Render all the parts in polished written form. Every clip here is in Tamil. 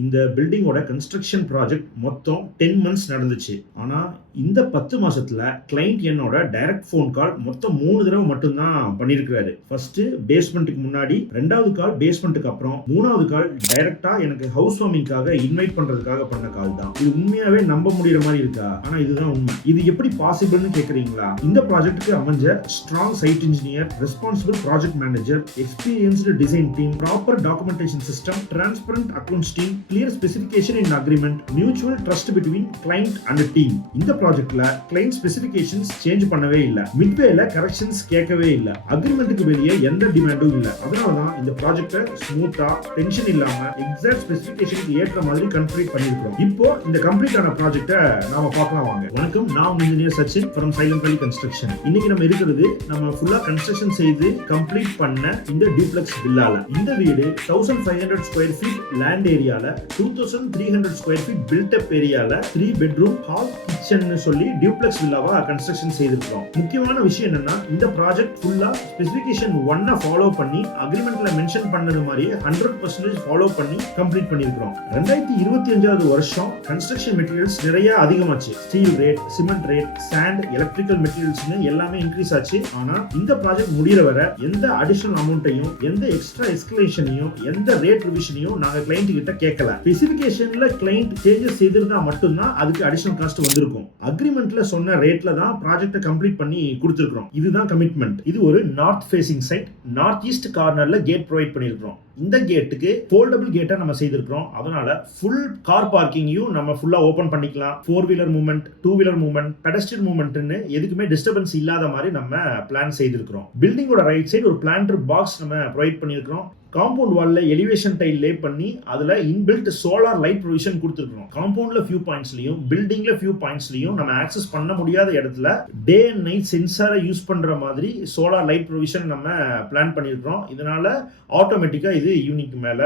இந்த பில்டிங்கோட கன்ஸ்ட்ரக்ஷன் ப்ராஜெக்ட் மொத்தம் 10 months நடந்துச்சு. ஆனா இந்த 10 மாசத்துல கிளைண்ட் என்னோட டைரக்ட் ஃபோன் கால் மொத்தம் 3 தடவை மட்டும்தான் பண்ணியிருக்காரு. ஃபர்ஸ்ட் பேஸ்மெண்ட்டுக்கு முன்னாடி, 2வது கால் பேஸ்மெண்ட்டுக்கு அப்புறம், 3வது கால் டைரக்டா எனக்கு ஹவுஸ் வார்மிங்காக இன்வைட் பண்றதுக்காக பண்ண கால் தான். இது உண்மையாவே நம்ப முடியற மாதிரி இருக்கா? ஆனா இதுதான் உண்மை. இது எப்படி பாசிபிள்னு கேக்குறீங்களா? இந்த ப்ராஜெக்ட்டுக்கு அமைஞ்ச strong site engineer, responsible project manager, experienced design team, proper documentation system, transparent accounts team, clear specification in agreement, mutual trust between client and team. இந்த ப்ராஜெக்ட்ல client specifications சேஞ்ச் பண்ணவே இல்ல. மிட்வேல கரெக்ஷன்ஸ் கேட்கவே இல்ல. அக்ரிமெண்ட்டுக்கு வெளியே எந்த டிமாண்டும் இல்ல. அதனால தான் இந்த ப்ராஜெக்ட்டை ஸ்மூத்தா, டென்ஷன் இல்லாம எக்ஸாக்ட் ஸ்பெசிஃபிகேஷனுக்கு ஏற்ற மாதிரி கம்ப்ளீட் பண்ணிருக்கோம். இப்போ இந்த கம்ப்ளீட் ஆன ப்ராஜெக்ட்டை நாம பார்க்கலாம் வாங்க. வணக்கம், நான் engineer Sachin from silent valley construction. இன்னைக்கு நம்ம இருக்கிறது நம்ம ஃபுல்லா கன்ஸ்ட்ரக்ஷன் செய்து கம்ப்ளீட் பண்ண இந்த டியூப்ளெக்ஸ் வில்லால. இந்த வீடு 1500 ஸ்கொயர் ஃபீட் லேண்ட் ஏரியால 2300 ஸ்கொயர் ஃபீட் பில்ட் அப் ஏரியால 3 பெட்ரூம் ஹால் கிச்சன் சொல்லி டியூப்ளெக்ஸ் வில்லாவா கன்ஸ்ட்ரக்ஷன் செய்திருக்கோம். முக்கியமான விஷயம் என்னன்னா, இந்த ப்ராஜெக்ட் ஃபுல்லா ஸ்பெசிஃபிகேஷன் 1 ஃபாலோ பண்ணி அக்ரிமெண்ட்ல மென்ஷன் பண்ணது மாதிரி 100% ஃபாலோ பண்ணி கம்ப்ளீட் பண்ணிருக்கோம். 2025வது வருஷம் கன்ஸ்ட்ரக்ஷன் மெட்டீரியல்ஸ் நிறைய அதிகமாச்சு. Steel rate, cement rate, sand, electrical மெட்டீரியல்ஸ்னு எல்லாமே இன்க்ரீஸ் ஆச்சு. ஆனா இந்த ப்ராஜெக்ட் முடிகிற வரை எந்த அடிஷனல் அமௌண்ட்டையும், எந்த எக்ஸ்ட்ரா எஸ்கலேஷனையும், எந்த ரேட் ரிவிஷனையும் நாங்க கிளைண்ட் கிட்ட கேட்கல. ஸ்பெசிஃபிகேஷன்ல கிளைண்ட் சேஞ்சஸ் செய்திருந்தா மட்டும்தான் அதுக்கு அடிஷனல் காஸ்ட் வந்திருக்கும். அக்ரிமெண்ட்ல சொன்ன ரேட்ல தான் ப்ராஜெக்ட்டை கம்ப்ளீட் பண்ணி கொடுத்திருக்கோம். இதுதான் கமிட்மெண்ட். இது ஒரு north facing site. North east கார்னர்ல கேட் ப்ரொவைட் பண்ணிருக்கோம். இந்த கேட்டுக்கு ஃபோல்டபிள் கேட்டா நம்ம செய்திருக்கிறோம். அதனால ஃபுல் கார் பார்க்கிங்கையும் நம்ம ஃபுல்லா ஓபன் பண்ணிக்கலாம். 4 wheeler movement, 2 wheeler movement, pedestrian மூவ்மெண்ட்னு எதுக்குமே டிஸ்டர்பன்ஸ் இல்லாத மாதிரி நம்ம பிளான் செய்திருக்கிறோம். பில்டிங்கோட ரைட் சைடு ஒரு பிளான்டர் பாக்ஸ் நம்ம ப்ரொவைட் பண்ணிருக்கிறோம். காம்பவுண்ட் வால்ல எலிவேஷன் டைல் லே பண்ணி அதுல இன்பில்ட் சோலார் லைட் ப்ரொவிஷன் கொடுத்துருக்கோம். காம்பவுண்ட்ல ஃபியூ பாயிண்ட்ஸ்லயும், பில்டிங்ல ஃபியூ பாயிண்ட்ஸ்லயும் நம்ம ஆக்சஸ் பண்ண முடியாத இடத்துல டே அண்ட் நைட் சென்சாரை யூஸ் பண்ற மாதிரி சோலார் லைட் ப்ரொவிஷன் நம்ம பிளான் பண்ணிருக்கோம். இதனால ஆட்டோமேட்டிக்கா இது ஈவினிங்க்கு மேல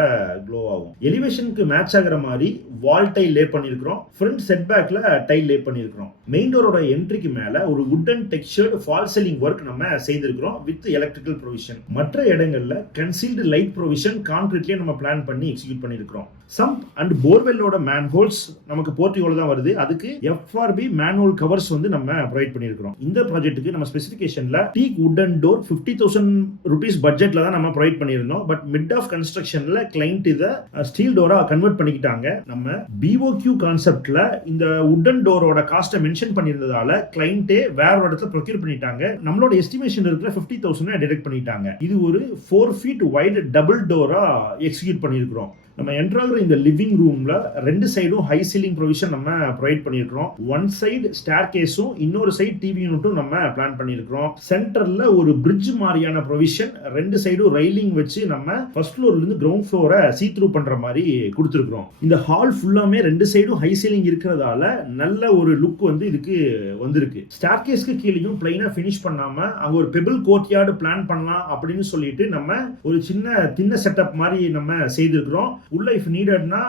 க்ளோ ஆகும். எலிவேஷனுக்கு மேட்ச் ஆகிற மாதிரி வால் டைல் லே பண்ணிருக்கிறோம். ஃப்ரண்ட் செட் பேக்ல டைல் லே பண்ணிருக்கிறோம். மெயின் டோரோட என்ட்ரிக்கு மேல ஒரு வுடன் டெக்ஸ்சர்ட் ஃபால் சீலிங் ஒர்க் நம்ம செய்திருக்கிறோம் வித் எலக்ட்ரிக்கல் ப்ரொவிஷன். மற்ற இடங்கள்ல கன்சீல்டு லைட் ப்ரொவிஷன் கான்கிரீட்லயே நம்ம பிளான் பண்ணி எக்ஸிக்யூட் பண்ணிருக்கிறோம். சம்ப் அண்ட் போர்வெல்லோட மேன்ஹோல்ஸ் நமக்கு போர்ட்டியோல தான் வருது. அதுக்கு FRB மேன்ஹோல் கவர்ஸ் வந்து நம்ம ப்ரொவைட் பண்ணிருக்கிறோம். இந்த ப்ராஜெக்ட்டுக்கு நம்ம ஸ்பெசிஃபிகேஷன்ல டீக் வுடன் டோர் 50,000 rupees பட்ஜெட்ல தான் நம்ம ப்ரொவைட் பண்ணிருந்தோம். பட் மிட் ஆஃப் கன்ஸ்ட்ரக்ஷன்ல கிளைண்ட் இத ஸ்டீல் டோரா கன்வெர்ட் பண்ணிக்கிட்டாங்க. நம்ம BOQ கான்செப்ட்ல இந்த வுடன் டோரோட காஸ்ட்டை மென்ஷன் பண்ணியிருந்ததால கிளைண்டே வேற ஒரு இடத்துல ப்ரொக்யூர் பண்ணிட்டாங்க. நம்மளோட எஸ்டிமேஷன் இருக்கிற 50,000 டிடெக்ட் பண்ணிட்டாங்க. இது ஒரு 4 feet வைட் டபுள் டோரா எக்ஸிக்யூட் பண்ணிருக்கிறோம். நம்ம என்ட்ராகிற இந்த லிவிங் ரூம்ல 2 சைடும் ஹை சீலிங் ப்ரொவிஷன் நம்ம ப்ரொவைட் பண்ணிருக்கிறோம். 1 சைடு ஸ்டேர் கேஸும், இன்னொரு சைடு டிவி யூனிட்டும் நம்ம பிளான் பண்ணிருக்கிறோம். சென்டர்ல ஒரு பிரிட்ஜ் மாதிரியான ப்ரொவிஷன், 2 சைடும் ரெயிலிங் வச்சு நம்ம ஃபர்ஸ்ட் ஃப்ளோர்ல இருந்து கிரவுண்ட் ஃப்ளோரை சீ த்ரூ பண்ற மாதிரி கொடுத்திருக்கிறோம். இந்த ஹால் ஃபுல்லாமே 2 சைடும் ஹை சீலிங் இருக்கிறதால நல்ல ஒரு லுக் வந்து இதுக்கு வந்திருக்கு. ஸ்டேர் கேஸ்க்கு கீழேயும் பிளைனா ஃபினிஷ் பண்ணாம அங்க ஒரு பெபிள் கோர்ட்யார்டு பிளான் பண்ணலாம் அப்படின்னு சொல்லிட்டு நம்ம ஒரு சின்ன செட்டப் மாதிரி நம்ம செய்திருக்கிறோம். உள்ள if neededனா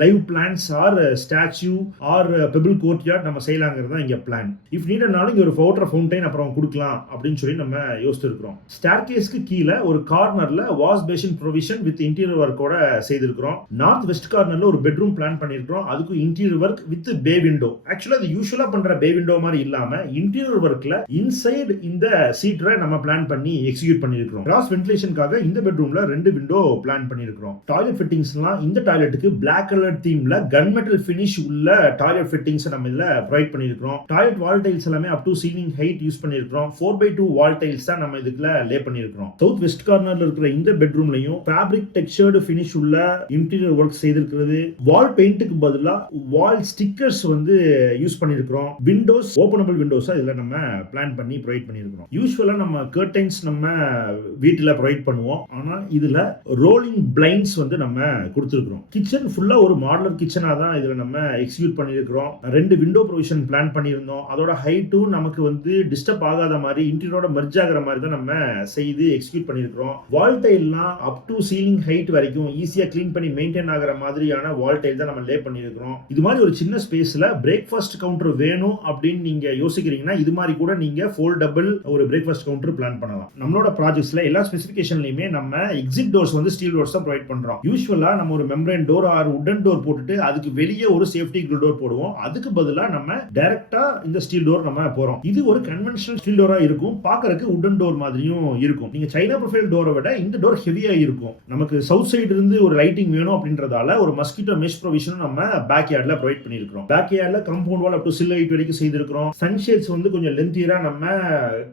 live plants or statue or pebble courtyard நம்ம செய்யலாங்கிறது தான் இங்க பிளான். இஃப் நீடட்னாலும் இங்க ஒரு வாட்டர் ஃபவுண்டைன் அப்புறம் கொடுக்கலாம் அப்படின்னு சொல்லி நம்ம யோசிச்சிருக்கிறோம். ஸ்டேர்கேஸ்க்கு கீழே ஒரு கார்னர்ல wash basin provision with interior ஒர்க்கோட செய்திருக்கிறோம். நார்த் வெஸ்ட் கார்னர்ல ஒரு பெட்ரூம் பிளான் பண்ணிருக்கிறோம். அதுக்கு interior work with bay window. ஆக்சுவலா அது யூசுவலா பண்ற பே விண்டோ மாதிரி இல்லாம இன்டீரியர் ஒர்க்ல இன்சைட் இந்த சீட்டரை நம்ம பிளான் பண்ணி எக்ஸிக்யூட் பண்ணிருக்கிறோம். கிராஸ் வென்டிலேஷனுக்காக இந்த பெட்ரூம்ல 2 விண்டோ பிளான் பண்ணிருக்கிறோம். டாய்லெட் ஃபிட்டிங்ஸ் இந்த டாய்லெட்டுக்கு பிளாக் கலர் தீம்ல கன் மெட்டல் ஃபினிஷ் உள்ள டாய்லெட் ஃபிட்டிங்ஸ் நம்ம இதுல ப்ரொவைட் பண்ணிருக்கோம். டாய்லெட் வால் டைல்ஸ் எல்லாமே up to ceiling height use பண்ணிருக்கோம். 4x2 வால் டைல்ஸ் தான் நம்ம இதுல லே பண்ணிருக்கோம். சவுத் வெஸ்ட் கார்னர்ல இருக்கிற இந்த பெட்ரூம்லயும் ஃபேப்ரிக் டெக்ஸ்சர்டு ஃபினிஷ் உள்ள இன்டீரியர் ஒர்க் செய்திருக்கிறது. வால் பெயிண்ட்க்கு பதிலா வால் ஸ்டிக்கர்ஸ் வந்து யூஸ் பண்ணிருக்கோம். விண்டோஸ் ஓபனபிள் விண்டோஸா இதுல நம்ம பிளான் பண்ணி ப்ரொவைட் பண்ணிருக்கோம். யூசுவலா நம்ம கர்டைன்ஸ் நம்ம வீட்டுல ப்ரொவைட் பண்ணுவோம். ஆனா இதுல ரோலிங் பிளைண்ட்ஸ் வந்து நம்ம கொடுத்திருக்கிறோம். கிச்சன் ஃபுல்லா ஒரு மாடலர் கிச்சனா தான் இதுல நம்ம எக்ஸிக்யூட் பண்ணிருக்கிறோம். 2 விண்டோ ப்ரொவிஷன் பிளான் பண்ணியிருந்தோம். அதோட ஹைட்டும் நமக்கு வந்து டிஸ்டர்ப் ஆகாத மாதிரி இன்டீரியரோட மெர்ஜ் ஆகிற மாதிரி தான் நம்ம செய்து எக்ஸிக்யூட் பண்ணிருக்கிறோம். வால் டைல்லாம் அப் டு சீலிங் ஹைட் வரைக்கும் ஈஸியா கிளீன் பண்ணி மெயின்டைன் ஆகிற மாதிரியான வால் டைல் தான் நம்ம லே பண்ணிருக்கிறோம். இது மாதிரி ஒரு சின்ன ஸ்பேஸ்ல பிரேக்ஃபாஸ்ட் கவுண்டர் வேணும் அப்படின்னு நீங்க யோசிக்கிறீங்கன்னா இது மாதிரி கூட நீங்க ஃபோல்டபிள் ஒரு பிரேக்ஃபாஸ்ட் கவுண்டர் பிளான் பண்ணலாம். நம்மளோட ப்ராஜெக்ட்ஸ்ல எல்லா ஸ்பெசிஃபிகேஷன்லயுமே நம்ம எக்ஸிட் டோர்ஸ் வந்து ஸ்டீல் டோர்ஸ் தான் ப்ரொவைட் பண்றோம். யூசுவலா நம்ம ஒரு மெம்பரேன் டோர் ஆர் உடன் டோர் போட்டுட்டு அதுக்கு வெளியே ஒரு சேஃப்டி கிரில் டோர் போடுவோம். அதுக்கு பதிலா நம்ம டைரக்டா இந்த ஸ்டீல் டோர் நம்ம போறோம். இது ஒரு கன்வென்ஷனல் ஸ்டீல் டோரா இருக்கும். பார்க்கறதுக்கு உடன் டோர் மாதிரியும் இருக்கும். நீங்க சைனா ப்ரொஃபைல் டோரை விட இந்த டோர் ஹெவியா இருக்கும். நமக்கு சவுத் சைடு இருந்து ஒரு லைட்டிங் வேணும் அப்படின்றதால ஒரு மஸ்கிட்டோ மெஷ் ப்ரொவிஷன் நம்ம பேக் யார்ட்ல ப்ரொவைட் பண்ணிருக்கோம். பேக் யார்ட்ல compound wall up to sill height வரைக்கும் செய்திருக்கிறோம். சன்ஷேட்ஸ் வந்து கொஞ்சம் லென்த்தியரா நம்ம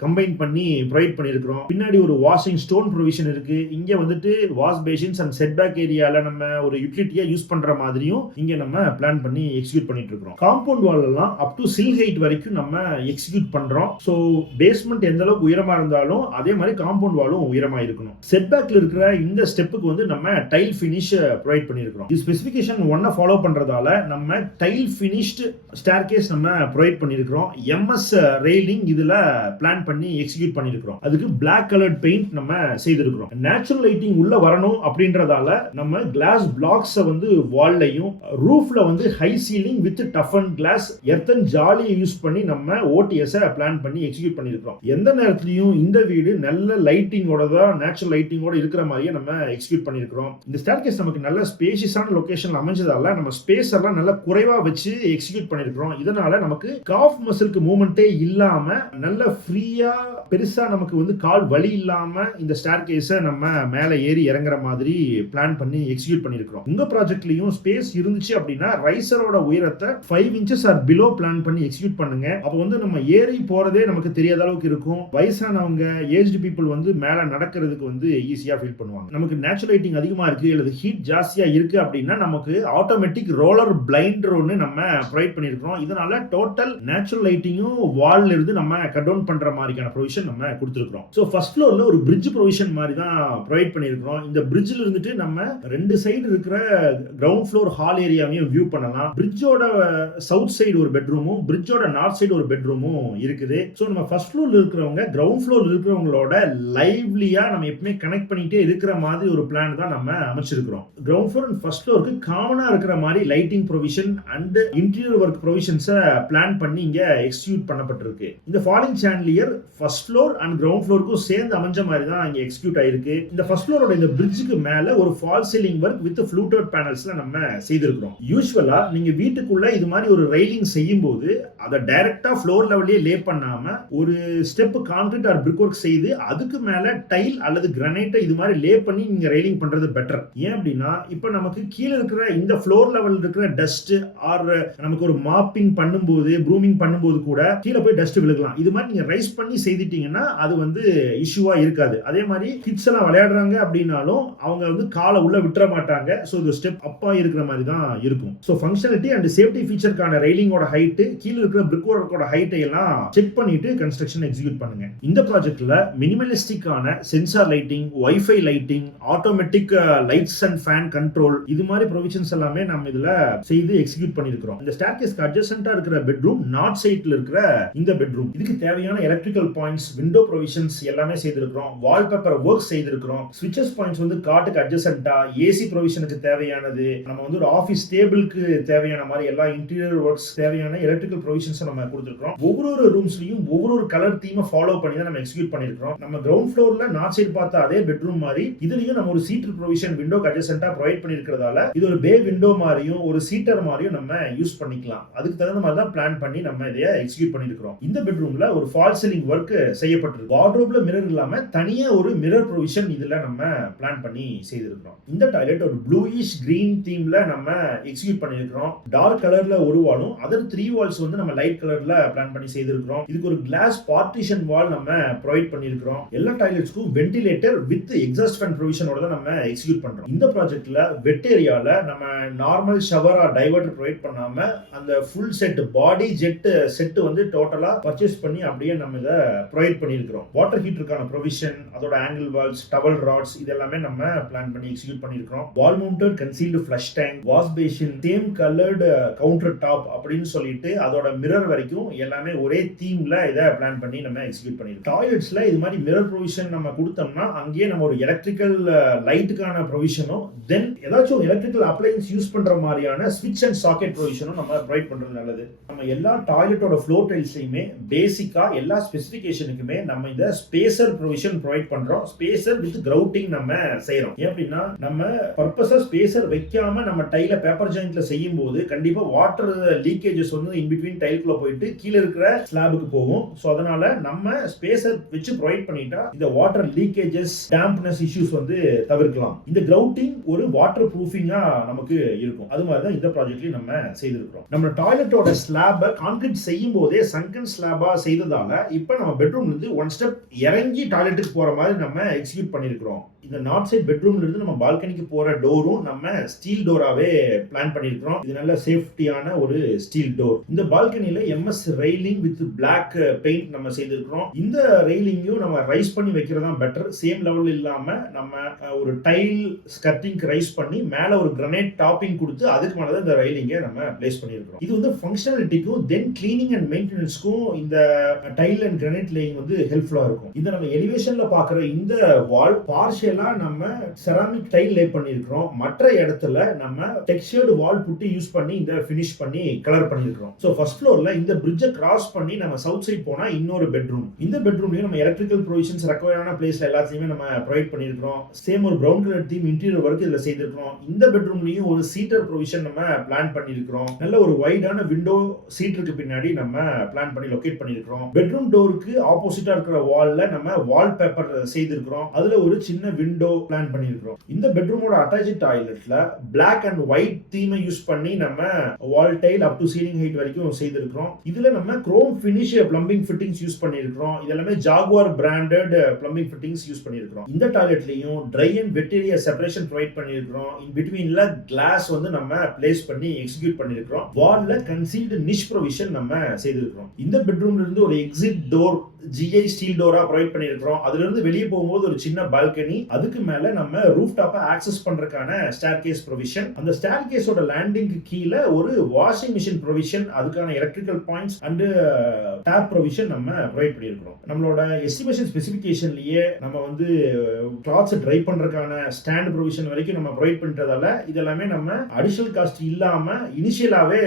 கம்பைன் பண்ணி ப்ரொவைட் பண்ணிருக்கிறோம். பின்னாடி ஒரு வாஷிங் ஸ்டோன் ப்ரொவிஷன் இருக்கு. இங்க வந்துட்டு wash basins and setback ஏரியால நம்ம ஒரு யூட்டிலிட்டியா யூஸ் பண்ற மாதிரியும் இங்க நம்ம பிளான் பண்ணி எக்ஸிக்யூட் பண்ணிட்டு இருக்கோம். காம்பவுண்ட் வால் எல்லாம் அப் டு சில் ஹைட் வரைக்கும் நம்ம எக்ஸிக்யூட் பண்றோம். சோ பேஸ்மெண்ட் எந்த அளவுக்கு உயரமா இருந்தாலும் அதே மாதிரி காம்பவுண்ட் வாலும் உயரமா இருக்கணும். செட் பேக்ல இருக்கிற இந்த ஸ்டெப்புக்கு வந்து நம்ம டைல் ஃபினிஷ் ப்ரொவைட் பண்ணிருக்கோம். இது ஸ்பெசிஃபிகேஷன் 1 ஃபாலோ பண்றதால நம்ம டைல் ஃபினிஷ்டு ஸ்டேர்கேஸ் நம்ம ப்ரொவைட் பண்ணிருக்கோம். எம்எஸ் ரெயிலிங் இதுல பிளான் பண்ணி எக்ஸிக்யூட் பண்ணிருக்கோம். அதுக்கு பிளாக் கலர்ட் பெயிண்ட் நம்ம செய்திருக்கிறோம். நேச்சுரல் லைட்டிங் உள்ள வரணும் அப்படின்றதால நம்ம கிளாஸ் பிளாக்ஸ் வந்து வால்லையும் ரூஃப்ல வந்து ஹை சீலிங் வித் டஃபன் கிளாஸ் எர்த்தன் ஜாலியை யூஸ் பண்ணி நம்ம ஓடிஎஸ் பிளான் பண்ணி எக்ஸிக்யூட் பண்ணிருக்கோம். எந்த நேரத்திலையும் இந்த வீடு நல்ல லைட்டிங்கோட தான் நேச்சுரல் லைட்டிங்கோட இருக்கிற மாதிரியே நம்ம எக்ஸிக்யூட் பண்ணிருக்கிறோம். இந்த ஸ்டேர்கேஸ் நமக்கு நல்ல ஸ்பேஷியஸான லொகேஷன்ல அமைஞ்சதால நம்ம ஸ்பேஸ் எல்லாம் நல்ல குறைவா வச்சு எக்ஸிக்யூட் பண்ணிருக்கிறோம். இதனால நமக்கு காஃப் மசிலுக்கு மூவ்மெண்டே இல்லாம நல்ல ஃப்ரீயா பெருசா நமக்கு வந்து கால் வலி இல்லாம இந்த ஸ்டேர்கேஸை நம்ம மேல ஏறி இறங்குற மாதிரி பிளான் பண்ணி எக்ஸிக்யூட் பண்ணிருக்கிறோம். உங்க ப்ராஜெக்ட்லயும் ஸ்பேஸ் இருந்துச்சு அப்படின்னா ரைசரோட உயரத்தை 5 inches ஆர் பிலோ பிளான் பண்ணி எக்ஸிக்யூட் பண்ணுங்க. அப்போ வந்து நம்ம ஏறி போறதே நமக்கு தெரியாத அளவுக்கு இருக்கும். வயசானவங்க ஏஜ்டு பீப்புள் வந்து மேல நடக்கிறதுக்கு வந்து ஈஸியா ஃபீல் பண்ணுவாங்க. நமக்கு நேச்சுரல் லைட்டிங் அதிகமா இருக்கு அல்லது ஹீட் ஜாஸ்தியா இருக்கு அப்படின்னா நமக்கு ஆட்டோமேட்டிக் ரோலர் பிளைண்டர் ஒன்று நம்ம ப்ரொவைட் பண்ணிருக்கிறோம். இதனால டோட்டல் நேச்சுரல் லைட்டிங்கும் வால்ல இருந்து நம்ம கட் டவுன் பண்ற மாதிரியான ப்ரொவிஷன் நம்ம கொடுத்துருக்கோம். ஸோ ஃபர்ஸ்ட் ஃப்ளோர்ல ஒரு பிரிட்ஜ் ப்ரொவிஷன் மாதிரி தான் ப்ரொவைட் பண்ணிருக்கிறோம். இந்த பிரிட்ஜ்ல இருந்துட்டு நம்ம 2 சைடு இருக்கிற கிரவுண்ட் ஃப்ளோர் ஹால் ஏரியாவையும் வியூ பண்ணலாம். பிரிட்ஜோட சவுத் சைடு ஒரு பெட்ரூமும் பிரிட்ஜோட நார்த் சைடு ஒரு பெட்ரூமும் இருக்குது. ஸோ நம்ம ஃபர்ஸ்ட் ஃப்ளோர்ல இருக்கிறவங்க கிரவுண்ட் ஃப்ளோர் இருக்கிறவங்களோட லைவ்லியா நம்ம எப்பவுமே கனெக்ட் பண்ணிட்டே இருக்கிற மாதிரி ஒரு பிளான் தான் நம்ம அமைச்சிருக்கிறோம். கிரவுண்ட் ஃப்ளோர் அண்ட் ஃபர்ஸ்ட் ஃப்ளோருக்கு காமனா இருக்கிற மாதிரி lighting provision and interior work ப்ரொவிஷன்ஸை பிளான் பண்ணி இங்க எக்ஸிக்யூட் பண்ணப்பட்டிருக்கு. இந்த falling chandelier first floor and ground ஃப்ளோருக்கும் சேர்ந்து அமைஞ்ச மாதிரி தான் இங்க எக்ஸிக்யூட் ஆயிருக்கு. இந்த ஃபர்ஸ்ட் ஃப்ளோரோட இந்த பிரிட்ஜுக்கு மேல ஒரு fall ceiling work with fluted பேனல்ஸ்ல நம்ம செய்திருக்கிறோம். யூசுவலா நீங்க வீட்டுக்குள்ள இது மாதிரி ஒரு ரெயிலிங் செய்யும் போது அதை டைரக்டா ஃப்ளோர் லெவல்லே லே பண்ணாம ஒரு step concrete or brick work செய்து அதுக்கு மேல டைல் அல்லது கிரானைட்டை இது மாதிரி லே பண்ணி நீங்க ரெயிலிங் பண்றது பெட்டர். ஏன் அப்படின்னா இப்ப நமக்கு கீழே இருக்கிற இந்த ஃப்ளோர் லெவல் இருக்கிற டஸ்ட் ஆர் நமக்கு ஒரு மாப்பிங் பண்ணும்போது ப்ரூமிங் பண்ணும்போது கூட கீழே போய் டஸ்ட் விழுகலாம். இது மாதிரி நீங்க ரைஸ் பண்ணி செய்துட்டீங்கன்னா அது வந்து இஷ்யூவா இருக்காது. அதே மாதிரி கிட்ஸ் எல்லாம் விளையாடுறாங்க அப்படின்னாலும் அவங்க வந்து காலை உள்ள விட்டுற மாட்டாங்க. ஸோ இது ஸ்டெப் அப்பா இருக்கிற மாதிரி தான் இருக்கும். ஸோ ஃபங்க்ஷனாலிட்டி அண்ட் சேஃப்டி ஃபீச்சருக்கான ரெயிலிங்கோட ஹைட் கீழே இருக்கிற பிரிக் ஒர்க்கோட ஹைட்டை எல்லாம் செக் பண்ணிட்டு கன்ஸ்ட்ரக்ஷன் எக்ஸிக்யூட் பண்ணுங்க. இந்த ப்ராஜெக்ட்ல மினிமலிஸ்டிக்கான sensor lighting, wifi lighting, automatic lights and fan control இது மாதிரி ப்ரொவிஷன்ஸ் எல்லாமே நம்ம இதுல செய்து எக்ஸிக்யூட் பண்ணிருக்கிறோம். இந்த ஸ்டேர்கேஸ்க்கு அட்ஜசன்ட்டா இருக்கிற பெட்ரூம் நார்த் சைட்ல இருக்கிற இந்த பெட்ரூம் இதுக்கு தேவையான எலக்ட்ரிக்கல் பாயிண்ட்ஸ், விண்டோ ப்ரொவிஷன்ஸ் எல்லாமே செய்திருக்கிறோம். வால்பேப்பர் ஒர்க் செய்திருக்கிறோம். ஸ்விட்சஸ் பாயிண்ட்ஸ் வந்து காட்டுக்கு அட்ஜசன்ட்டா, ஏசி ப்ரொவிஷனுக்கு தேவையானது, நம்ம வந்து ஒரு ஆஃபீஸ் டேபிளுக்கு தேவையான மாதிரி எல்லா இன்டீரியர் ஒர்க்ஸ் தேவையான எலக்ட்ரிக்கல் ப்ரொவிஷன்ஸ் நம்ம கொடுத்துருக்கோம். ஒவ்வொரு ரூம்ஸ்லயும் ஒவ்வொரு கலர் தீமை ஃபாலோ பண்ணி தான் நம்ம எக்ஸிக்யூட் பண்ணிருக்கோம். நம்ம கிரவுண்ட் ஃப்ளோர்ல நார்த் சைடு பார்த்த அதே பெட்ரூம் மாதிரி இதுலயும் நம்ம ஒரு சீட்டர் ப்ரொவிஷன் விண்டோக்கு அட்ஜசன்ட்டா ப்ரொவைட் பண்ணிருக்கிறதால இது ஒரு பே விண்டோ மாதிரியும் ஒரு சீட்டர் மாதிரியும் நம்ம யூஸ் பண்ணிக்கலாம். அதுக்கு தகுந்த மாதிரி தான் பிளான் பண்ணி நம்ம இதை எக்ஸிக்யூட் பண்ணிருக்கிறோம். இந்த பெட்ரூம்ல ஒரு ஃபால் சீலிங் ஒர்க் செய்யப்பட்டிருக்கு. வார்ட்ரோப்ல மிரர் இல்லாம தனியா ஒரு மிரர் ப்ரொவிஷன் இதுல நம்ம பிளான் பண்ணி செய்திருக்கிறோம். இந்த டாய்லெட் ஒரு ப்ளூயிஷ் கிரீன் தீம்ல நம்ம எக்ஸிக்யூட் பண்ணிருக்கிறோம். டார்க் கலர்ல ஒரு வாலும் அதர் 3 வால்ஸ் வந்து நம்ம லைட் கலர்ல பிளான் பண்ணி செய்திருக்கிறோம். இதுக்கு ஒரு கிளாஸ் பார்ட்டிஷன் வால் நம்ம ப்ரொவைட் பண்ணிருக்கிறோம். எல்லா டாய்லெட்ஸ்க்கும் வென்டிலேட்டர் வித் எக்ஸாஸ்ட் ஃபேன் ப்ரொவிஷனோட தான் நம்ம எக்ஸிக்யூட் பண்றோம். இந்த ப்ராஜெக்ட்ல வெட் ஏரியால நம்ம normal shower or diverter provide பண்ணாம அந்த full set body jet set வந்து டோட்டலா பர்ச்சேஸ் பண்ணி அப்படியே நம்ம இதை ப்ரொவைட் பண்ணிருக்கிறோம். வாட்டர் ஹீட்டருக்கான ப்ரொவிஷன், அதோட ஆங்கிள் வால்ஸ், டவல் ராட்ஸ் இது எல்லாமே நம்ம பிளான் பண்ணி எக்ஸிக்யூட் பண்ணிருக்கிறோம். Wall mounted concealed flush tank, wash basin, same coloured counter top அப்படின்னு சொல்லிட்டு அதோட மிரர் வரைக்கும் எல்லாமே ஒரே தீம்ல இதை பிளான் பண்ணி நம்ம எக்ஸிக்யூட் பண்ணிருக்கோம். டாய்லெட்ஸ்ல இது மாதிரி மிரர் ப்ரொவிஷன் நம்ம கொடுத்தோம்னா அங்கேயே நம்ம ஒரு எலக்ட்ரிக்கல் லைட்டுக்கான ப்ரொவிஷனும் தென் ஏதாச்சும் எலக்ட்ரிக்கல் அப்ளையன்ஸ் யூஸ் பண்ற மாதிரியான ஸ்விட்ச் அண்ட் சாக்கெட் ப்ரொவிஷனும் நம்ம ப்ரொவைட் பண்றது நல்லது. நம்ம எல்லா டாய்லெட்டோட ஃப்ளோர் டைல்ஸையுமே பேசிக்கா எல்லா ஸ்பெசிஃபிகேஷனுக்குமே நம்ம இந்த ஸ்பேசர் ப்ரொவிஷன் ப்ரொவைட் பண்றோம். ஸ்பேசர் வித் கிரவுட்டிங் நம்ம செய்யறோம். ஏன் அப்படின்னா நம்ம பர்பஸா ஸ்பேசர் வைக்காம நம்ம டைல பேப்பர் ஜாயிண்ட்ல செய்யும் போது கண்டிப்பா வாட்டர் லீக்கேஜஸ் வந்து இன் பிட்வீன் டைல்குள்ள போயிட்டு கீழே இருக்கிற ஸ்லாபுக்கு போகும். ஸோ அதனால நம்ம ஸ்பேசர் வச்சு ப்ரொவைட் பண்ணிட்டா இந்த வாட்டர் லீக்கேஜஸ் டேம்ப்னஸ் இஷ்யூஸ் வந்து தவிர்க்கலாம். இந்த கிரவுட்டிங் ஒரு வாட்டர் ப்ரூஃபிங்கா நமக்கு இருக்கும். அது மாதிரி தான் இந்த ப்ராஜெக்ட்லயும் நம்ம செய்திருக்கிறோம். நம்ம டாய்லெட்டோட ஸ்லாபை கான்கிரீட் செய்யும் போதே சங்கன் ஸ்லாபா செய்ததால இப்ப நம்ம பெட்ரூம்ல இருந்து ஒன் ஸ்டெப் இறங்கி டாய்லெட்டுக்கு போற மாதிரி நம்ம எக்ஸிக்யூட் பண்ணிருக்கிறோம். இந்த நார்த் சைட் பெட்ரூம்ல இருந்து நம்ம பால்கனிக்கு போற டோரும் நம்ம ஸ்டீல் டோராவே பிளான் பண்ணிருக்கிறோம். இது நல்ல சேஃப்டியான ஒரு ஸ்டீல் டோர். இந்த பால்கனில MS railing with black paint நம்ம செய்திருக்கிறோம். இந்த ரெயிலிங்கையும் நம்ம ரைஸ் பண்ணி வைக்கிறதா பெட்டர். சேம் லெவல் இல்லாம நம்ம ஒரு டைல் ஸ்கர்ட்டிங் ரைஸ் பண்ணி மேல ஒரு கிரனைட் டாப்பிங் கொடுத்து அதுக்கு மேல இந்த ரெயிலிங்கை நம்ம பிளேஸ் பண்ணிருக்கிறோம். இது வந்து ஃபங்க்ஷனாலிட்டிக்கும் தென் கிளீனிங் அண்ட் மெயின்டெனன்ஸ்க்கும் இந்த டைல் அண்ட் கிரனைட் லேயிங் வந்து ஹெல்ப்ஃபுல்லா இருக்கும். இதை நம்ம எலிவேஷன்ல பாக்குற இந்த வால் பார்ஷியல் நம்ம செராமிக் டைல் லே பண்ணிருக்கிறோம். மற்ற இடத்துல நம்ம டெக்ஸ்சர்டு வால் புட்டி யூஸ் பண்ணி இந்த ஃபினிஷ் பண்ணி கலர் பண்ணிருக்கிறோம். சோ ஃபர்ஸ்ட் ஃப்ளோர்ல இந்த பிரிட்ஜை கிராஸ் பண்ணி நம்ம சவுத் சைட் போனா இன்னொரு பெட்ரூம். இந்த பெட்ரூம்லயும் நம்ம எலக்ட்ரிக்கல் ப்ரொவிஷன்ஸ் ரெக்வயர்டான பிளேஸ்ல எல்லாத்தையுமே நம்ம ப்ரொவைட் பண்ணிருக்கிறோம். சேம் ஒரு brown colour theme interior work இதுல செய்திருக்கிறோம். இந்த பெட்ரூம்லயும் ஒரு சீட்டர் ப்ரொவிஷன் நம்ம பிளான் பண்ணிருக்கிறோம். நல்ல ஒரு வைடான விண்டோ சீட்டருக்கு பின்னாடி நம்ம பிளான் பண்ணி லொகேட் பண்ணிருக்கிறோம். பெட்ரூம் டோருக்கு ஆப்போசிட்டா இருக்கிற வால்ல நம்ம வால் பேப்பர் செய்திருக்கிறோம். அதுல ஒரு சின்ன விண்டோ பிளான் பண்ணிருக்கிறோம். இந்த பெட்ரூமோட அட்டாச் டாய்லெட்ல பிளாக் அண்ட் ஒயிட் தீமை யூஸ் பண்ணி நம்ம wall tile up to ceiling height வரைக்கும் செய்திருக்கிறோம். இதுல நம்ம chrome finish plumbing fittings use பண்ணிருக்கிறோம். இதெல்லாமே Jaguar branded plumbing fittings use பண்ணிருக்கிறோம். இந்த டாய்லெட்லயும் dry and wet area separation provide பண்ணிருக்கிறோம். இன் பிட்வீன்ல கிளாஸ் வந்து நம்ம பிளேஸ் பண்ணி எக்ஸிக்யூட் பண்ணிருக்கிறோம். வால்ல கன்சீல்டு நிஷ் ப்ரொவிஷன் நம்ம செய்திருக்கிறோம். இந்த பெட்ரூம்ல இருந்து ஒரு exit door GI steel Dora provide பண்ணிருக்கிறோம். அதுல இருந்து வெளியே போகும்போது ஒரு சின்ன பால்கனி, அதுக்கு மேல நம்ம ரூஃப் டாப்பை ஆக்சஸ் பண்றதுக்கான ஸ்டேர்கேஸ் ப்ரொவிஷன். அந்த ஸ்டேர்கேஸோட லேண்டிங்க்கு கீழே ஒரு வாஷிங் மிஷின் ப்ரொவிஷன், அதுக்கான electrical points and tap provision நம்ம ப்ரொவைட் பண்ணிருக்கிறோம். நம்மளோட எஸ்டிமேஷன் ஸ்பெசிஃபிகேஷன்லயே நம்ம வந்து கிளாத்ஸ் ட்ரை பண்றதுக்கான ஸ்டாண்ட் ப்ரொவிஷன் வரைக்கும் நம்ம ப்ரொவைட் பண்றதால இதெல்லாமே நம்ம அடிஷனல் காஸ்ட் இல்லாம இனிஷியலாவே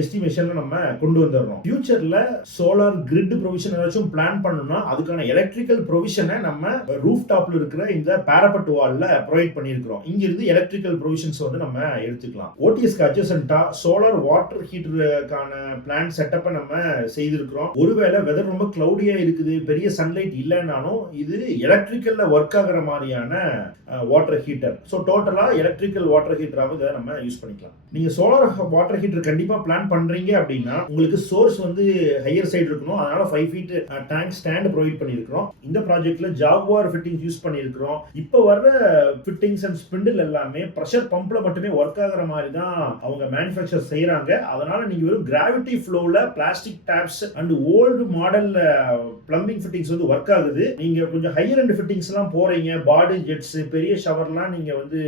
எஸ்டிமேஷன்ல நம்ம கொண்டு வந்துடுறோம். ஃபியூச்சர்ல சோலார் கிரிட் ப்ரொவிஷன் ஏதாச்சும் பிளான் பண்ணணும்னா அதுக்கான எலக்ட்ரிக்கல் ப்ரொவிஷனை நம்ம ரூஃப் டாப்ல இருக்கிற இந்த பாரபெட் வால்ல ப்ரொவைட் பண்ணிருக்கிறோம். இங்க இருந்து எலக்ட்ரிக்கல் ப்ரொவிஷன்ஸ் வந்து நம்ம எடுத்துக்கலாம். ஓடிஎஸ்க்கு அட்ஜசன்ட்டா சோலார் வாட்டர் ஹீட்டருக்கான பிளான் செட்டப்பை நம்ம செய்திருக்கிறோம். ஒருவேளை வெதர் ரொம்ப கிளவுடியா இருக்குது, பெரிய சன்லைட் இல்லைன்னாலும் இது எலக்ட்ரிக்கல்ல ஒர்க் ஆகிற மாதிரியான வாட்டர் ஹீட்டர். ஸோ டோட்டலா எலக்ட்ரிக்கல் வாட்டர் ஹீட்டராக இதை நம்ம யூஸ் பண்ணிக்கலாம். நீங்க சோலார் வாட்டர் ஹீட்டர் கண்டிப்பா பிளான் பண்றீங்க அப்படின்னா உங்களுக்கு சோர்ஸ் வந்து ஹையர் சைடு இருக்கணும். அதனால 5 ஃபீட் டேங்க் ஸ்டாண்ட் ப்ரொவைட் பண்ணிருக்கிறோம். இந்த ப்ராஜெக்ட்ல ஜாகுவார் ஃபிட்டிங்ஸ் யூஸ் பண்ணிருக்கிறோம். இப்போ வர்ற ஃபிட்டிங்ஸ் அண்ட் ஸ்பிண்டில் எல்லாமே பிரஷர் பம்ப்ல மட்டுமே ஒர்க் ஆகிற மாதிரி தான் அவங்க மேனுஃபேக்சர் செய்யறாங்க. அதனால நீங்க வெறும் கிராவிட்டி ஃப்ளோல plastic taps and old model plumbing fittings வந்து ஒர்க் ஆகுது. நீங்க கொஞ்சம் ஹையர் எண்ட் ஃபிட்டிங்ஸ் எல்லாம் போறீங்க, பாடி ஜெட்ஸ், பெரிய ஷவர்லாம் நீங்க வந்து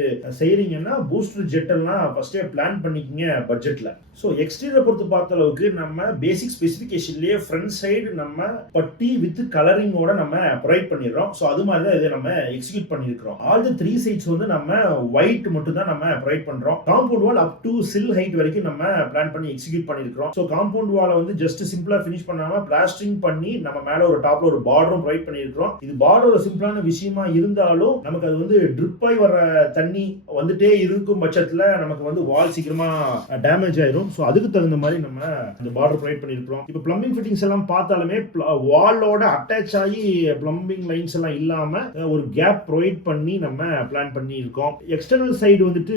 செய்றீங்கன்னா பூஸ்டர் ஜெட் எல்லாம் ஃபர்ஸ்டே பிளான் பண்ணிக்கங்க பட்ஜெட்ல. ஸோ எக்ஸ்டீரியர் பொறுத்து பார்த்த அளவுக்கு நம்ம பேசிக் ஸ்பெசிஃபிகேஷன்லயே ஃப்ரண்ட் சைடு நம்ம பட்டி வித் கலரிங்கோட நம்ம ப்ரொவைட் பண்ணிடுறோம். ஸோ அது மாதிரி தான் இதை நம்ம எக்ஸிக்யூட் பண்ணிருக்கிறோம். ஆல் தி 3 சைட்ஸ் வந்து நம்ம ஒயிட் மட்டும் தான் நம்ம ப்ரொவைட் பண்றோம். Compound wall up to sill height வரைக்கும் நம்ம பிளான் பண்ணி எக்ஸிக்யூட் பண்ணிருக்கிறோம். ஸோ காம்பவுண்ட் வாலை வந்து ஜஸ்ட் சிம்பிளா ஃபினிஷ் பண்ணாம பிளாஸ்டரிங் பண்ணி நம்ம மேல ஒரு டாப்ல ஒரு பார்டரும் ப்ரொவைட் பண்ணிருக்கிறோம். இது பார்டர் ஒரு சிம்பிளான விஷயமா இருந்தாலும் நமக்கு அது வந்து ட்ரிப் ஆகி வர தண்ணி வந்துட்டே இருக்கும் பட்சத்துல நமக்கு வந்து வால் சீக்கிரமா டேமேஜ் ஆயிரும். ஸோ அதுக்கு தகுந்த மாதிரி நம்ம இந்த பார்டர் ப்ரொவைட் பண்ணிருக்கிறோம். இப்போ பிளம்பிங் ஃபிட்டிங்ஸ் எல்லாம் பார்த்தாலுமே வாலோட அட்டாச் ஆகி பிளம்பிங் லைன்ஸ் எல்லாம் இல்லாம ஒரு கேப் ப்ரொவைட் பண்ணி நம்ம பிளான் பண்ணி இருக்கோம். எக்ஸ்டர்னல் சைடு வந்துட்டு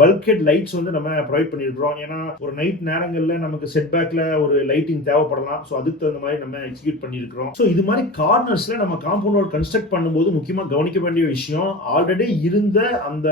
பல்க் ஹெட் லைட்ஸ் வந்து நம்ம ப்ரொவைட் பண்ணிருக்கிறோம். ஏன்னா ஒரு நைட் நேரங்கள்ல நமக்கு செட் பேக்ல ஒரு லைட்டிங் தேவைப்படலாம். ஸோ அதுக்கு தகுந்த மாதிரி நம்ம எக்ஸிக்யூட் பண்ணிருக்கிறோம். ஸோ இது மாதிரி கார்னர்ஸ்ல நம்ம காம்பவுண்ட் கன்ஸ்ட்ரக்ட் பண்ணும்போது முக்கியமா கவனிக்க வேண்டிய விஷயம், ஆல்ரெடி இருந்த அந்த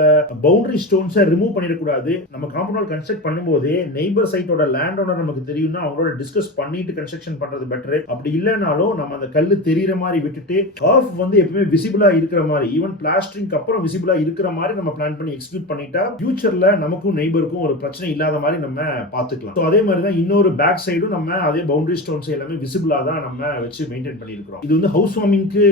பவுண்டரி ஸ்டோன்ஸை ரிமூவ் பண்ணிடக்கூடாது. நம்ம காம்பவுண்ட் கன்ஸ்ட்ரக்ட் பண்ணும்போதே நெய்பர் சைட்டோட லேண்ட் ஓனர் நமக்கு தெரியும்னா அவங்களோட டிஸ்கஸ் பண்ணிட்டு கன்ஸ்ட்ரக்ஷன் பண்றது பெட்டர். அப்படி இல்லைனாலும் நம்ம அந்த கல்லு தெரியற மாதிரி விட்டுட்டு கர்வ் வந்து எப்பவுமே விசிபிளா இருக்கிற மாதிரி, ஈவன் பிளாஸ்டரிங் அப்புறம் விசிபிளா இருக்கிற மாதிரி நம்ம பிளான் பண்ணி எக்ஸிக்யூட் பண்ணிட்டா ஃபியூச்சர்ல நமக்கும் நெய்பருக்கும் ஒரு பிரச்சனை இல்லாத மாதிரி நம்ம பாத்துக்கலாம். ஸோ அதே மாதிரி தான் இன்னொரு பேக் சைடும் நம்ம அதே பவுண்டரி ஸ்டோன்ஸ் எல்லாமே விசிபிளா தான் நம்ம வச்சு மெயின்டைன் பண்ணிருக்கிறோம். இது வந்து ஹவுஸ் வார்மிங்க்கு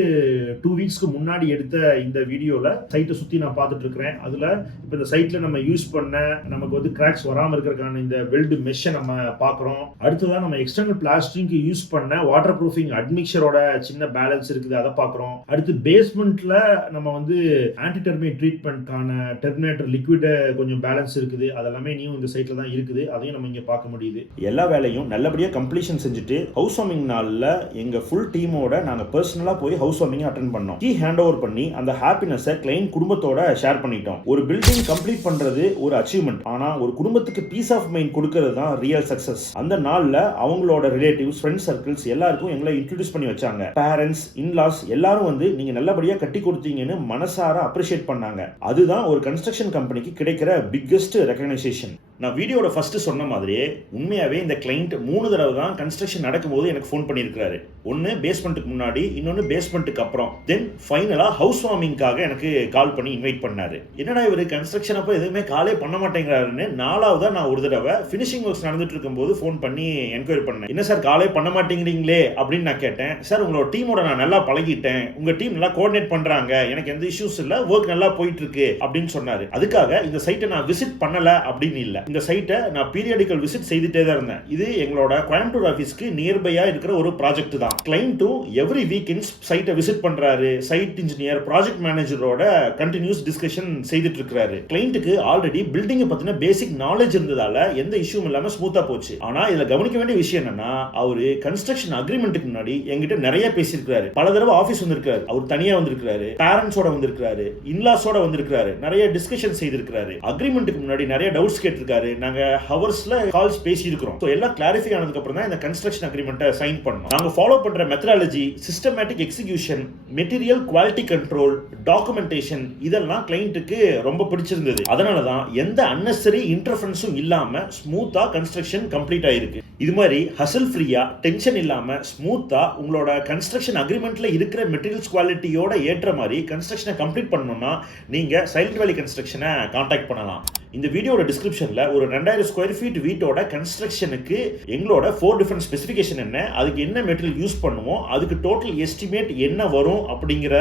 2 வீக்ஸ்க்கு முன்னாடி எடுத்த இந்த வீடியோல சைட்டை சுத்தி நான் பார்த்துட்டு இருக்கிறேன். அதுல இப்ப இந்த சைட்ல நம்ம யூஸ் பண்ண நமக்கு வந்து கிராக்ஸ் வராம இருக்கிறதுக்கான இந்த வெல்டு மெஷ்ஷை நம்ம பார்க்குறோம். அடுத்ததான் நம்ம எக்ஸ்டர்னல் பிளாஸ்டரிங்க்கு யூஸ் பண்ண வாட்டர் ப்ரூஃபிங் அட்மிக்சரோட சின்ன பேலன்ஸ் இருக்குது, அதை பார்க்குறோம். அடுத்து பேஸ்மெண்ட்ல நம்ம வந்து ஆன்டி டெர்மைட் ட்ரீட்மெண்ட்கான டெர்மினேட்டர் லிக்விட் கொஞ்சம் பேலன்ஸ் இருக்குது. அதெல்லாமே இன்னும் இந்த சைட்ல தான் இருக்குது. அதையும் நம்ம இங்க பார்க்க முடியுது. எல்லா வேலையும் நல்லபடியா கம்ப்ளீஷன் செஞ்சுட்டு ஹவுஸ் வார்மிங் நாள்ல எங்க ஃபுல் டீமோட நாங்க பர்சனலா போய் ஹவுஸ் வார்மிங் அட்டெண்ட் பண்ணோம். கீ ஹேண்ட் ஓவர் பண்ணி அந்த ஹாப்பினஸை கிளைண்ட் குடும்பத்தோட ஷேர் பண்ணிட்டோம். ஒரு பில்டிங் கம்ப்ளீட் பண்றது ஒரு அச்சீவ்மெண்ட். ஆனா ஒரு குடும்பத்துக்கு பீஸ் ஆஃப் மைண்ட் கொடுக்கிறது தான் ரியல் சக்சஸ். அந்த நாள்ல அவங்களோட ரிலேட்டிவ்ஸ், ஃப்ரெண்ட்ஸ் சர்க்கிள்ஸ் எல்லாருக்கும் எங்களை இன்ட்ரோடியூஸ் பண்ணி வச்சாங்க. பேரண்ட்ஸ், இன்லாஸ் எல்லாரும் வந்து நீங்க நல்லபடியா கட்டி கொடுத்தீங்கன்னு மனசார அப்ரிஷியேட் பண்ணாங்க. அதுதான் ஒரு கன்ஸ்ட்ரக்ஷன் கம்பெனிக்கு கிடைக்கிற பிக்கெஸ்ட் ரெகக்னைசேஷன். நான் வீடியோட ஃபர்ஸ்ட் சொன்ன மாதிரியே உண்மையாவே இந்த கிளைண்ட் 3 தடவை தான் கன்ஸ்ட்ரக்ஷன் நடக்கும்போது எனக்கு ஃபோன் பண்ணியிருக்காரு. ஒன்னு பேஸ்மெண்ட்டுக்கு முன்னாடி, இன்னொன்னு பேஸ்மெண்ட்டுக்கு அப்புறம், தென் ஃபைனலா ஹவுஸ் வார்மிங்காக எனக்கு கால் பண்ணி இன்வைட் பண்ணாரு. என்னடா இவரு கன்ஸ்ட்ரக்ஷன் அப்போ எதுவுமே காலே பண்ண மாட்டேங்கிறாருன்னு 4வதா நான் ஒரு தடவை ஃபினிஷிங் ஒர்க்ஸ் நடந்துட்டு இருக்கும்போது ஃபோன் பண்ணி என்கொயரி பண்ணேன். என்ன சார் காலே பண்ண மாட்டேங்கிறீங்களே அப்படின்னு நான் கேட்டேன். சார் உங்களோட டீமோட நான் நல்லா பழகிட்டேன், உங்க டீம் நல்லா கோஆர்டினேட் பண்றாங்க, எனக்கு எந்த இஷ்யூஸ் இல்ல, ஒர்க் நல்லா போயிட்டு இருக்கு அப்படின்னு சொன்னாரு. அதுக்காக இந்த சைட்டை நான் விசிட் பண்ணல அப்படின்னு இல்ல, இந்த சைட்டை நான் பீரியாடிக்கல் விசிட் செய்துட்டே தான் இருந்தேன். இது எங்களோட கோயம்புத்தூர் ஆபீஸ்க்கு நியர்பையா இருக்கிற ஒரு ப்ராஜெக்ட் தான். கிளைண்ட்டும் எவ்ரி வீக்கெண்ட்ஸ் சைட்டை விசிட் பண்றாரு. சைட் இன்ஜினியர், ப்ராஜெக்ட் மேனேஜரோட கண்டினியூஸ் டிஸ்கஷன் செய்துட்டு இருக்காரு. கிளைண்ட்டுக்கு ஆல்ரெடி பில்டிங் பத்தின பேசிக் நாலேஜ் இருந்ததால எந்த இஷ்யூவும் இல்லாம ஸ்மூத்தா போச்சு. ஆனா இதுல கவனிக்க வேண்டிய விஷயம் என்னன்னா, அவரு கன்ஸ்ட்ரக்ஷன் அக்ரிமெண்ட்டுக்கு முன்னாடி என்கிட்ட நிறைய பேசியிருக்காரு. பல தடவை ஆபீஸ் வந்திருக்காரு, அவர் தனியா வந்திருக்காரு, பேரண்ட்ஸோட வந்திருக்காரு, இன்லாஸோட வந்திருக்காரு, நிறைய டிஸ்கஷன் செய்திருக்காரு. அக்ரிமெண்ட்டுக்கு முன்னாடி நிறைய டவுட்ஸ் கேட்டிருக்காரு. நாங்க ஹவர்ஸ்ல கால்ஸ் பேசி இருக்கிறோம். சோ எல்லாம் கிளாரிஃபை ஆனதுக்கு அப்புறம் தான் இந்த கன்ஸ்ட்ரக்ஷன் அக்ரிமெண்ட்டை சைன் பண்ணோம். நாங்க ஃபாலோ பண்ற methodology, systematic execution, material quality control, documentation இதெல்லாம் கிளைண்ட்டுக்கு ரொம்ப பிடிச்சிருந்தது. அதனால தான் எந்த அன்னெசரி இன்டர்ஃபரன்ஸும் இல்லாம ஸ்மூத்தா கன்ஸ்ட்ரக்ஷன் கம்ப்ளீட் ஆயிருக்கு. இது மாதிரி ஹசல் ஃப்ரீயா, டென்ஷன் இல்லாம ஸ்மூத்தா உங்களோட கன்ஸ்ட்ரக்ஷன் அக்ரிமெண்ட்ல இருக்கிற மெட்டீரியல்ஸ் குவாலிட்டியோட ஏற்ற மாதிரி கன்ஸ்ட்ரக்ஷனை கம்ப்ளீட் பண்ணணும்னா நீங்க சைலண்ட் வேலி கன்ஸ்ட்ரக்ஷனை கான்டாக்ட் பண்ணலாம். இந்த வீடியோட டிஸ்கிரிப்ஷன்ல ஒரு 2000 ஸ்கொயர் ஃபீட் வீட்டோட கன்ஸ்ட்ரக்ஷனுக்கு எங்களோட 4 டிஃபரண்ட் ஸ்பெசிஃபிகேஷன் என்ன, அதுக்கு என்ன மெட்டீரியல் யூஸ் பண்ணுவோம், அதுக்கு டோட்டல் எஸ்டிமேட் என்ன வரும் அப்படிங்கிற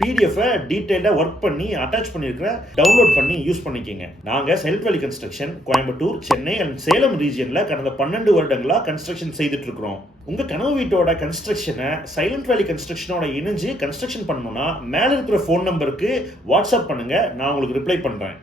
PDF டீடைலா ஒர்க் பண்ணி அட்டாச் பண்ணிருக்கிற டவுன்லோட் பண்ணி யூஸ் பண்ணிக்கங்க. நாங்க silent valley construction Coimbatore, Chennai and Salem ரீஜியன்ல கடந்த 12 வருடங்களா கன்ஸ்ட்ரக்ஷன் செய்துட்டு இருக்கிறோம். உங்க கனவு வீட்டோட கன்ஸ்ட்ரக்ஷனை சைலண்ட் வேலி கன்ஸ்ட்ரக்ஷனோட இணைஞ்சு கன்ஸ்ட்ரக்ஷன் பண்ணணும்னா மேல இருக்கிற ஃபோன் நம்பருக்கு வாட்ஸ்அப் பண்ணுங்க, நான் உங்களுக்கு ரிப்ளை பண்றேன்.